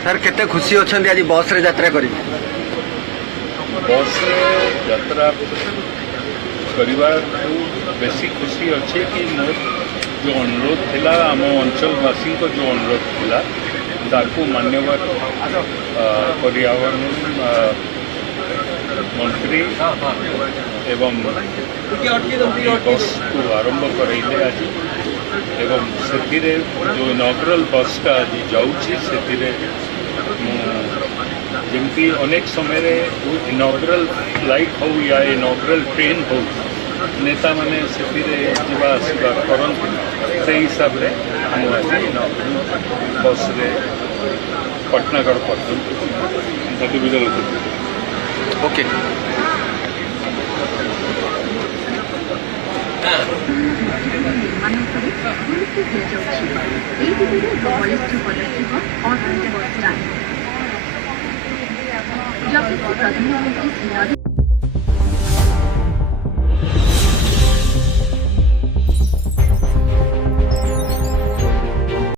sir केते खुशी अच्छे आज बस रे यात्रा करी बस यात्रा करने बेसी खुशी अच्छे कि मोर जो अनुरोध थिला आम अंचलवासी को जो अनुरोध थिला ताकू मान्यवर पर्यावरण मंत्री एवं बस को आरंभ करइले आज एवं से जो इनॉग्रल बस का आज जाऊँगी से जमती अनेक समय इनॉग्रल फ्लाइट हो या इनॉग्रल ट्रेन हो नेता माने से आसवा करते से हिसाब से हम आज इनॉग्रल बस रे पटनागढ़ पर्यटन ओके प्रधानमंत्री